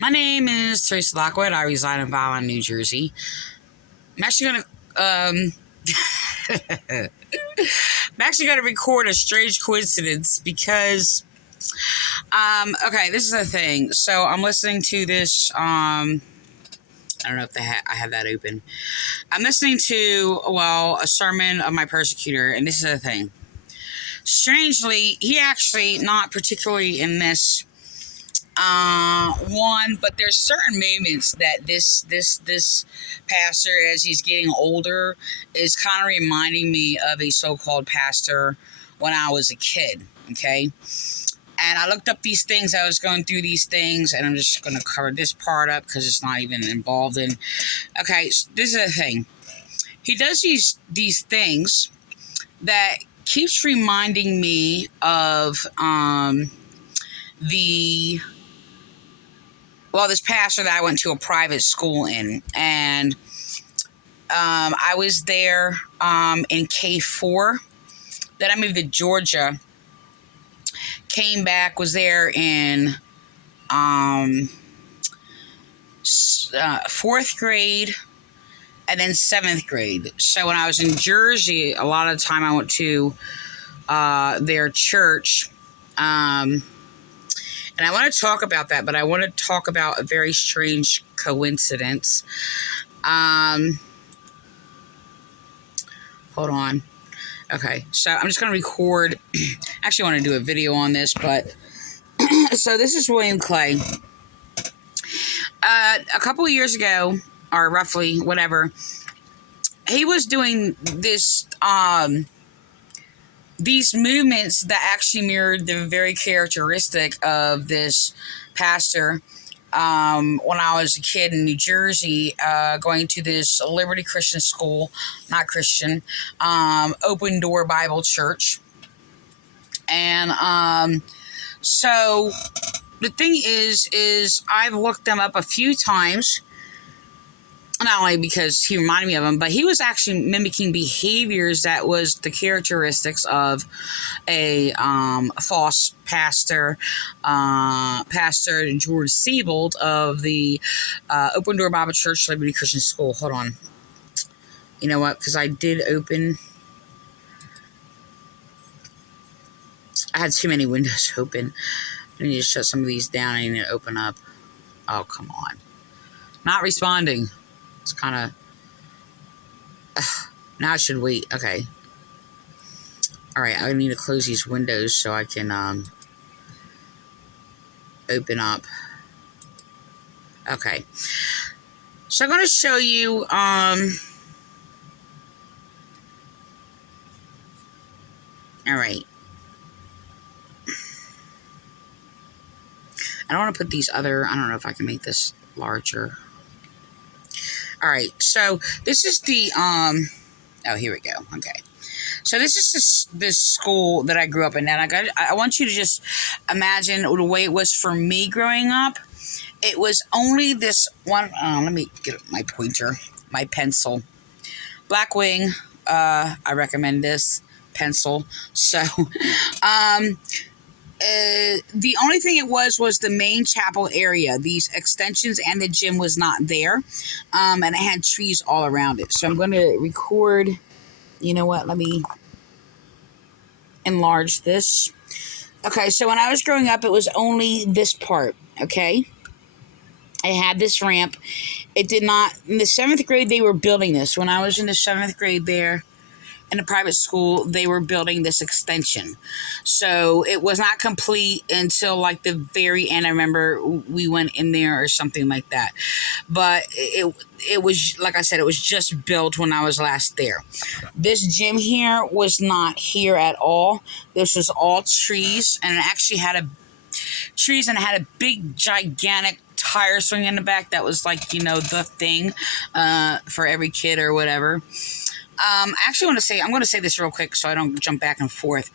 My name is Teresa Lockwood. I reside in Violin, New Jersey. I'm actually gonna record a strange coincidence because okay, this is the thing. So I'm listening to this I don't know if I have that open. I'm listening to a sermon of my persecutor, and this is the thing. Strangely, he actually not particularly in this one, but there's certain moments that this pastor, as he's getting older, is kind of reminding me of a so-called pastor when I was a kid. Okay, and I looked up these things. I was going through these things, and I'm just going to cover this part up because it's not even involved in. Okay, so this is the thing. He does these things that keeps reminding me of this pastor that I went to a private school in, and I was there in K4. Then I moved to Georgia. Came back, was there in fourth grade, and then seventh grade. So when I was in Jersey, a lot of the time I went to their church. And I want to talk about that, but I want to talk about a very strange coincidence. Hold on. Okay, so I'm just going to record. I actually want to do a video on this, but so this is William Clay. A couple of years ago, or roughly, whatever, he was doing this, these movements that actually mirrored the very characteristic of this pastor when I was a kid in New Jersey, going to this Liberty Christian school, not Christian, open door Bible church. And so the thing is I've looked them up a few times, not only because he reminded me of him, but he was actually mimicking behaviors that was the characteristics of a false pastor, Pastor George Siebold of the Open Door Bible Church, Liberty Christian School. Hold on. You know what? Because I did open... I had too many windows open. I need to shut some of these down. I need to open up. Oh, come on. Not responding. It's kind of... now I should wait. Okay. Alright, I need to close these windows so I can open up. Okay. So I'm going to show you... Alright. I don't want to put these other... I don't know if I can make this larger. Alright, so this is the... oh, here we go. Okay. So this is this school that I grew up in. And I want you to just imagine the way it was for me growing up. It was only this one... let me get my pointer. My pencil. Blackwing. I recommend this pencil. So, the only thing it was the main chapel area. These extensions and the gym was not there. And it had trees all around it. So I'm going to record. You know what? Let me enlarge this. Okay, so when I was growing up, it was only this part. Okay. I had this ramp. It did not... In the 7th grade, they were building this. When I was in the 7th grade there, in a private school, they were building this extension. So it was not complete until like the very end. I remember we went in there or something like that. But it was, like I said, it was just built when I was last there. This gym here was not here at all. This was all trees, and it actually had trees, and it had a big, gigantic tire swing in the back that was like, you know, the thing for every kid or whatever. I actually I'm going to say this real quick so I don't jump back and forth.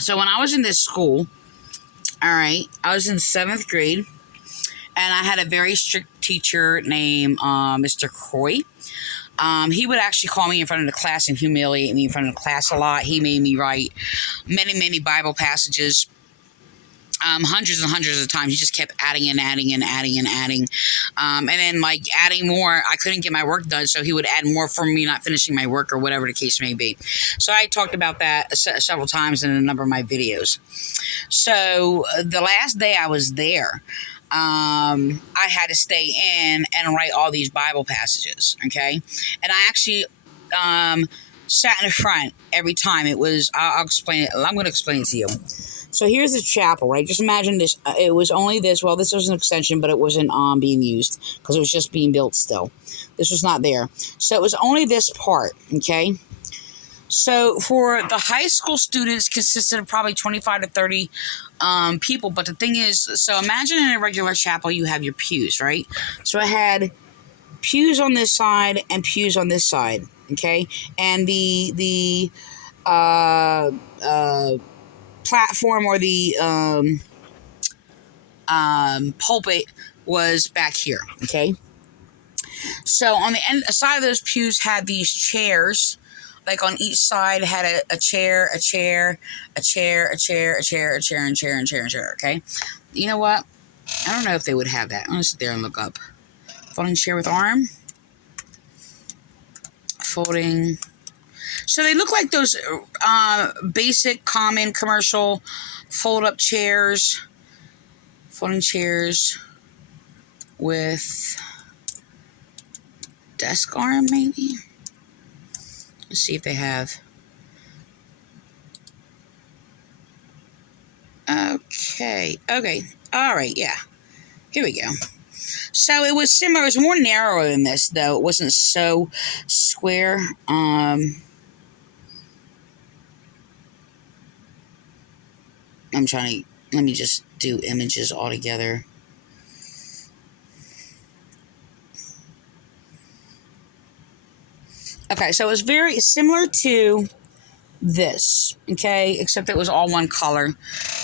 So when I was in this school, all right, I was in 7th grade, and I had a very strict teacher named Mr. Croy. He would actually call me in front of the class and humiliate me in front of the class a lot. He made me write many, many Bible passages. hundreds and hundreds of times. He just kept adding and adding and adding and adding. And then, like, adding more, I couldn't get my work done, so he would add more for me not finishing my work or whatever the case may be. So I talked about that several times in a number of my videos. So the last day I was there, I had to stay in and write all these Bible passages, okay? And I actually sat in the front every time. It was, I'll explain it. I'm going to explain it to you. So here's the chapel, right? Just imagine this. It was only this. Well, this was an extension, but it wasn't being used because it was just being built still. This was not there. So it was only this part, okay? So for the high school students, consisted of probably 25 to 30 people. But the thing is, so imagine in a regular chapel, you have your pews, right? So I had pews on this side and pews on this side, okay? And the platform or the pulpit was back here, okay? So on the side of those pews had these chairs, like on each side had a chair, a chair, a chair, a chair, a chair, a chair, and chair, and chair, and chair, okay? You know what? I don't know if they would have that. I'm gonna sit there and look up. Folding chair with arm. Folding. So they look like those basic, common, commercial fold-up chairs. Folding chairs with desk arm, maybe? Let's see if they have. Okay. All right, yeah. Here we go. So it was similar. It was more narrow than this, though. It wasn't so square. I'm trying to, let me just do images all together. Okay, so it was very similar to this, okay, except it was all one color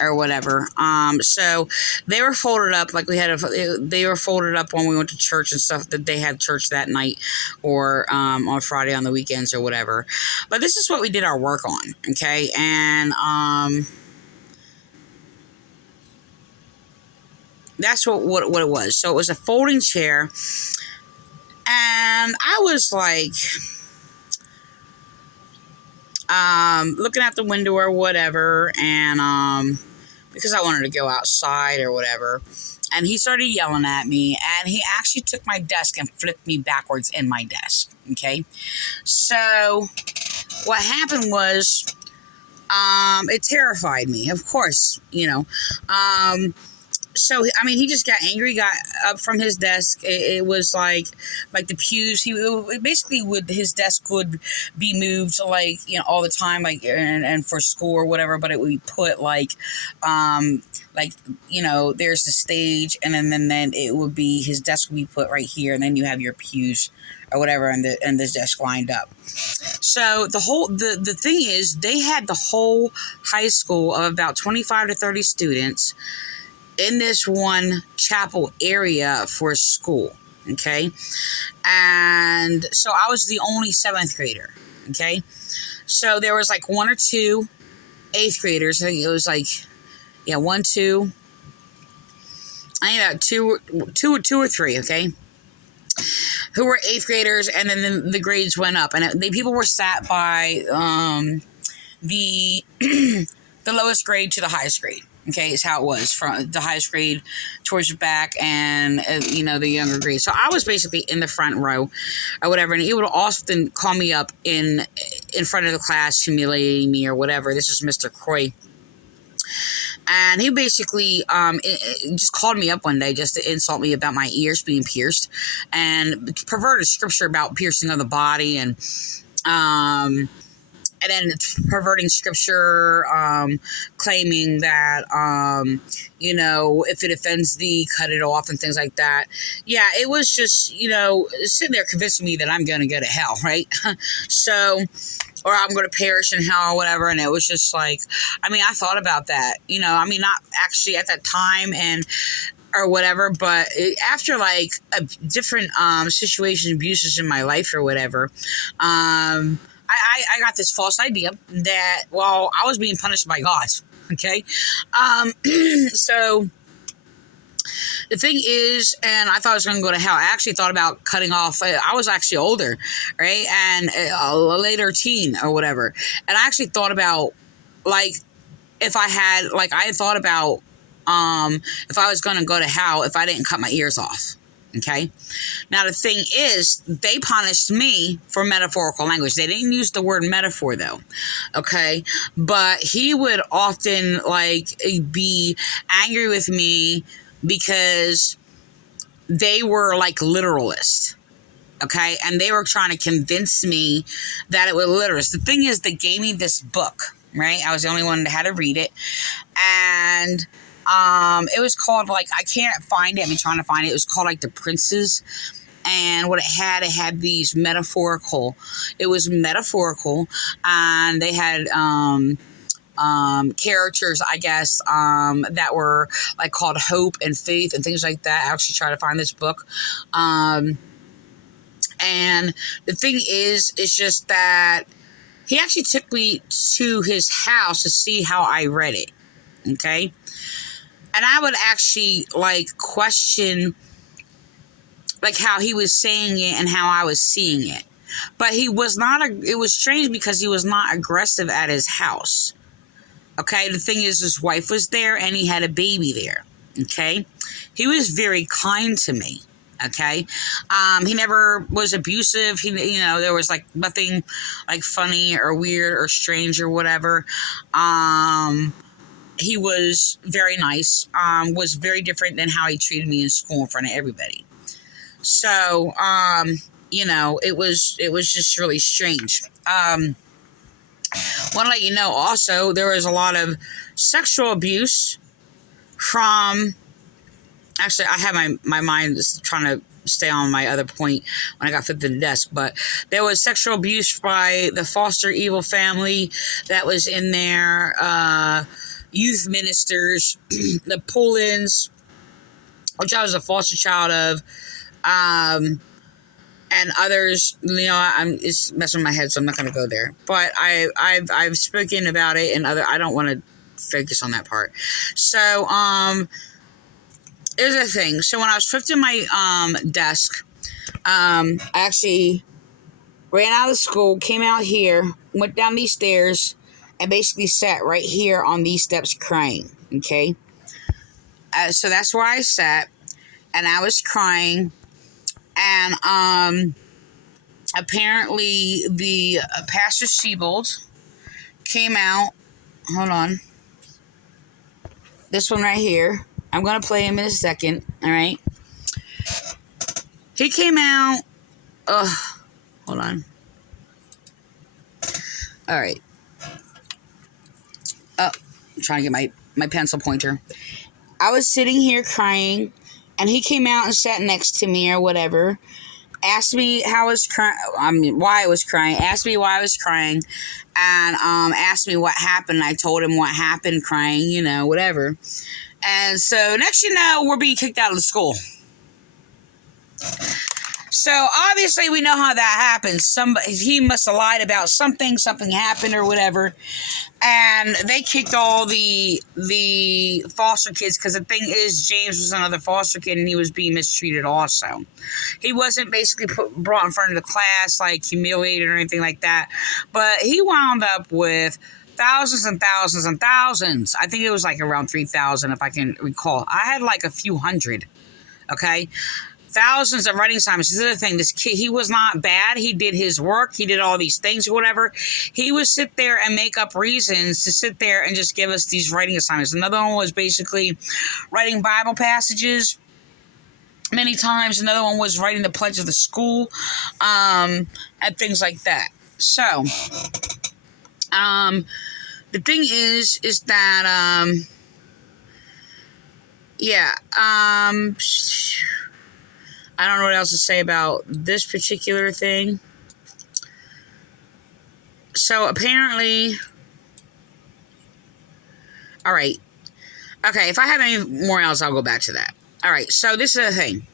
or whatever. So they were folded up like they were folded up when we went to church and stuff, that they had church that night or on Friday on the weekends or whatever. But this is what we did our work on, okay? And that's what it was. So it was a folding chair, and I was like looking out the window or whatever, and because I wanted to go outside or whatever, and he started yelling at me, and he actually took my desk and flipped me backwards in my desk, okay? So what happened was, it terrified me, of course, you know. So, I mean, he just got angry, got up from his desk. It was like the pews, his desk would be moved, like, you know, all the time, like, and for school or whatever, but it would be put, like, you know, there's the stage, and then it would be, his desk would be put right here, and then you have your pews or whatever, and this desk lined up. So the thing is, they had the whole high school of about 25 to 30 students in this one chapel area for school, okay? And so I was the only 7th grader, okay? So there was like 1 or 2 8th graders. I think it was like, yeah, 1, 2. I think about two or three, okay? Who were 8th graders, and then the grades went up, and people were sat by the the lowest grade to the highest grade. Okay, is how it was, from the highest grade towards the back, and you know, the younger grade. So I was basically in the front row or whatever, and he would often call me up in front of the class, humiliating me or whatever. This is Mr. Croy. And he basically just called me up one day just to insult me about my ears being pierced, and perverted scripture about piercing of the body, and then perverting scripture, claiming that, you know, if it offends thee, cut it off, and things like that. Yeah, it was just, you know, sitting there convincing me that I'm going to go to hell, right? So, or I'm going to perish in hell or whatever. And it was just like, I mean, I thought about that, you know, I mean, not actually at that time or whatever, but after like a different situation, abuses in my life or whatever, I got this false idea that, well, I was being punished by God, Okay. So the thing is, and I thought I was going to go to hell. I actually thought about cutting off. I was actually older, right? And a later teen or whatever. And I actually thought about, like, if I had, like, I had thought about if I was going to go to hell if I didn't cut my ears off. Okay. Now, the thing is, they punished me for metaphorical language. They didn't use the word metaphor, though. Okay. But he would often, like, be angry with me because they were, like, literalists. Okay. And they were trying to convince me that it was literalist. The thing is, they gave me this book, right? I was the only one that had to read it. And it was called, like, I can't find it. I've been trying to find it. It was called, like, The Princes. And what it had these metaphorical. It was metaphorical. And they had characters, I guess, that were, like, called hope and faith and things like that. I actually tried to find this book. And the thing is, it's just that he actually took me to his house to see how I read it. Okay. And I would actually, like, question, like, how he was saying it and how I was seeing it. But he was not, it was strange because he was not aggressive at his house. Okay. The thing is, his wife was there and he had a baby there. Okay. He was very kind to me. Okay. He never was abusive. There was, like, nothing, like, funny or weird or strange or whatever. He was very nice, was very different than how he treated me in school in front of everybody. So, it was just really strange. Want to let you know also, there was a lot of sexual abuse from, actually, I have my mind just trying to stay on my other point when I got flipped to the desk, but there was sexual abuse by the Foster Evil family that was in there, youth ministers, the Pullins, which I was a foster child of, and others. It's messing with my head, so I'm not going to go there. But I've spoken about it, and I don't want to focus on that part. So here's the thing. So when I was flipped in my desk, I actually ran out of school, came out here, went down these stairs, and basically sat right here on these steps crying, okay? So that's where I sat, and I was crying, and apparently the Pastor Siebold came out. Hold on. This one right here. I'm going to play him in a second, all right? He came out. Hold on. All right. I'm trying to get my pencil pointer. I was sitting here crying, and he came out and sat next to me or whatever. Asked me how I was crying. Why I was crying. Asked me why I was crying, and asked me what happened. I told him what happened, crying, whatever. And so next you know, we're being kicked out of the school. So obviously we know how that happens. He must have lied about something happened or whatever. And they kicked all the foster kids, because the thing is, James was another foster kid and he was being mistreated also. He wasn't basically brought in front of the class, like humiliated or anything like that. But he wound up with thousands and thousands and thousands. I think it was like around 3,000 if I can recall. I had like a few hundred. Okay. Thousands of writing assignments. This is the thing. This kid, he was not bad. He did his work. He did all these things or whatever. He would sit there and make up reasons to sit there and just give us these writing assignments. Another one was basically writing Bible passages many times. Another one was writing the pledge of the school, and things like that. So, the thing is that, I don't know what else to say about this particular thing. So apparently, all right. Okay, if I have any more else, I'll go back to that. All right, so this is the thing.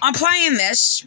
I'm playing this,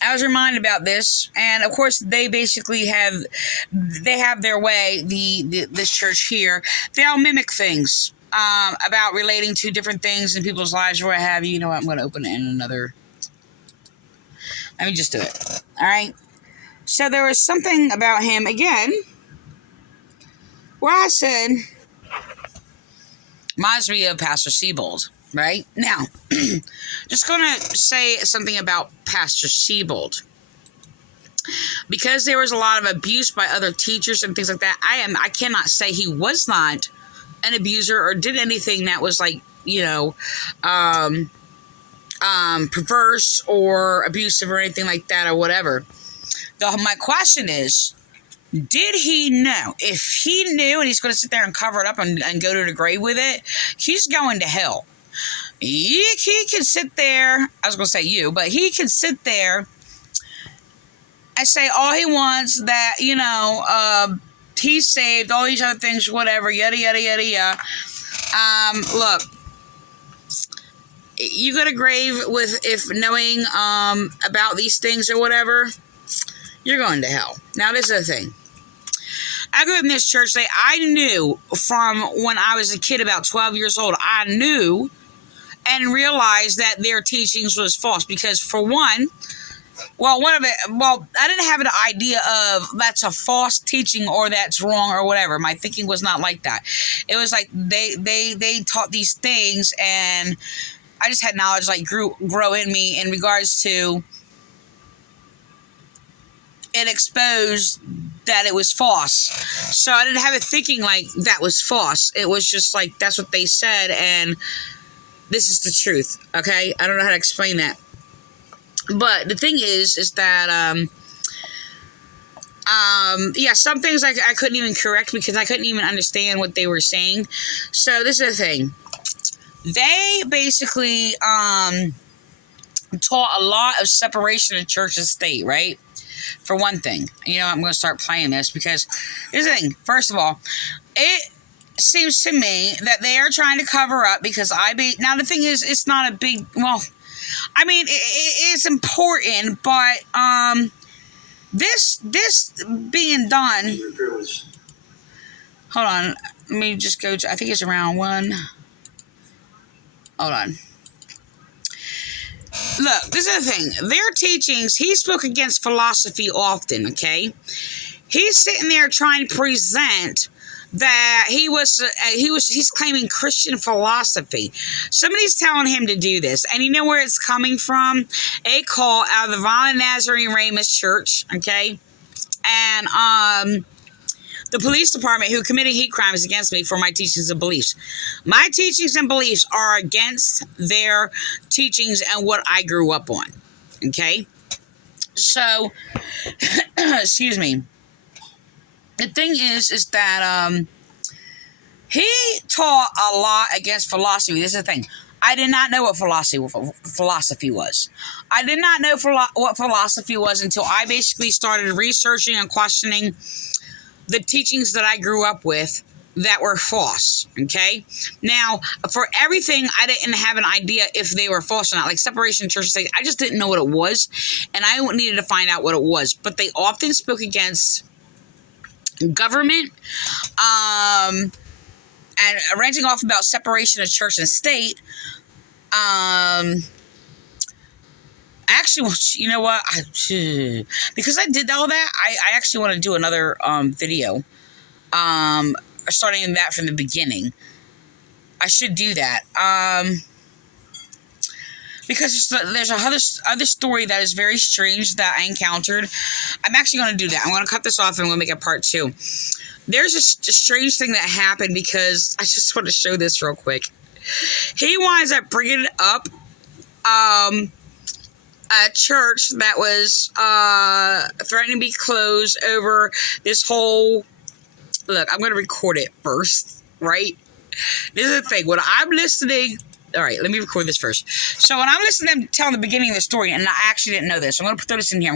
I was reminded about this, and of course they basically have their way. This church here, they all mimic things about relating to different things in people's lives or what have you. You know what? I'm going to open it in another. Let me just do it. All right. So there was something about him again, where I said, reminds me of Pastor Siebold. Right? Now, just going to say something about Pastor Siebold. Because there was a lot of abuse by other teachers and things like that, I cannot say he was not an abuser or did anything that was like, perverse or abusive or anything like that or whatever. My question is, did he know? If he knew and he's going to sit there and cover it up and go to the grave with it, he's going to hell. He can sit there, I was going to say you, but he can sit there and say all he wants that, he's saved, all these other things, whatever, yada, yada, yada, yada. Look, you go to grave if knowing about these things or whatever, you're going to hell. Now, this is the thing. I grew up in this church that I knew from when I was a kid, about 12 years old, I knew and realized that their teachings was false because, for one, I didn't have an idea of that's a false teaching or that's wrong or whatever. My thinking was not like that. It was like they taught these things, and I just had knowledge like grow in me in regards to it exposed that it was false. So I didn't have it thinking like that was false. It was just like that's what they said, and this is the truth, okay? I don't know how to explain that. But the thing is that, some things I couldn't even correct because I couldn't even understand what they were saying. So this is the thing. They basically taught a lot of separation of church and state, right? For one thing. I'm going to start playing this because here's the thing. First of all, it seems to me that they are trying to cover up because now the thing is, it's not a big, it's important, but this being done, hold on, let me just go to, I think it's around one, hold on. Look, this is the thing, their teachings, he spoke against philosophy often, okay? He's sitting there trying to present that he's claiming Christian philosophy. Somebody's telling him to do this, and you know where it's coming from? A call out of the Violent Nazarene Ramus Church, okay? And the police department who committed hate crimes against me for my teachings and beliefs. My teachings and beliefs are against their teachings and what I grew up on, okay? So, excuse me. The thing is that he taught a lot against philosophy. This is the thing. I did not know what philosophy was. I did not know what philosophy was until I basically started researching and questioning the teachings that I grew up with that were false, okay? Now, for everything, I didn't have an idea if they were false or not. Like separation of church and state, I just didn't know what it was, and I needed to find out what it was. But they often spoke against government, and ranting off about separation of church and state. Actually, you know what? Because I did all that, I actually want to do another video, starting that from the beginning. I should do that. Because there's other story that is very strange that I encountered. I'm actually going to do that. I'm going to cut this off and I'm going to make a part 2. There's a strange thing that happened because I just want to show this real quick. He winds up bringing up a church that was threatening to be closed over this whole... Look, I'm going to record it first, right? This is the thing. When I'm listening... All right, let me record this first. So when I'm listening to them telling the beginning of the story, and I actually didn't know this, I'm going to throw this in here.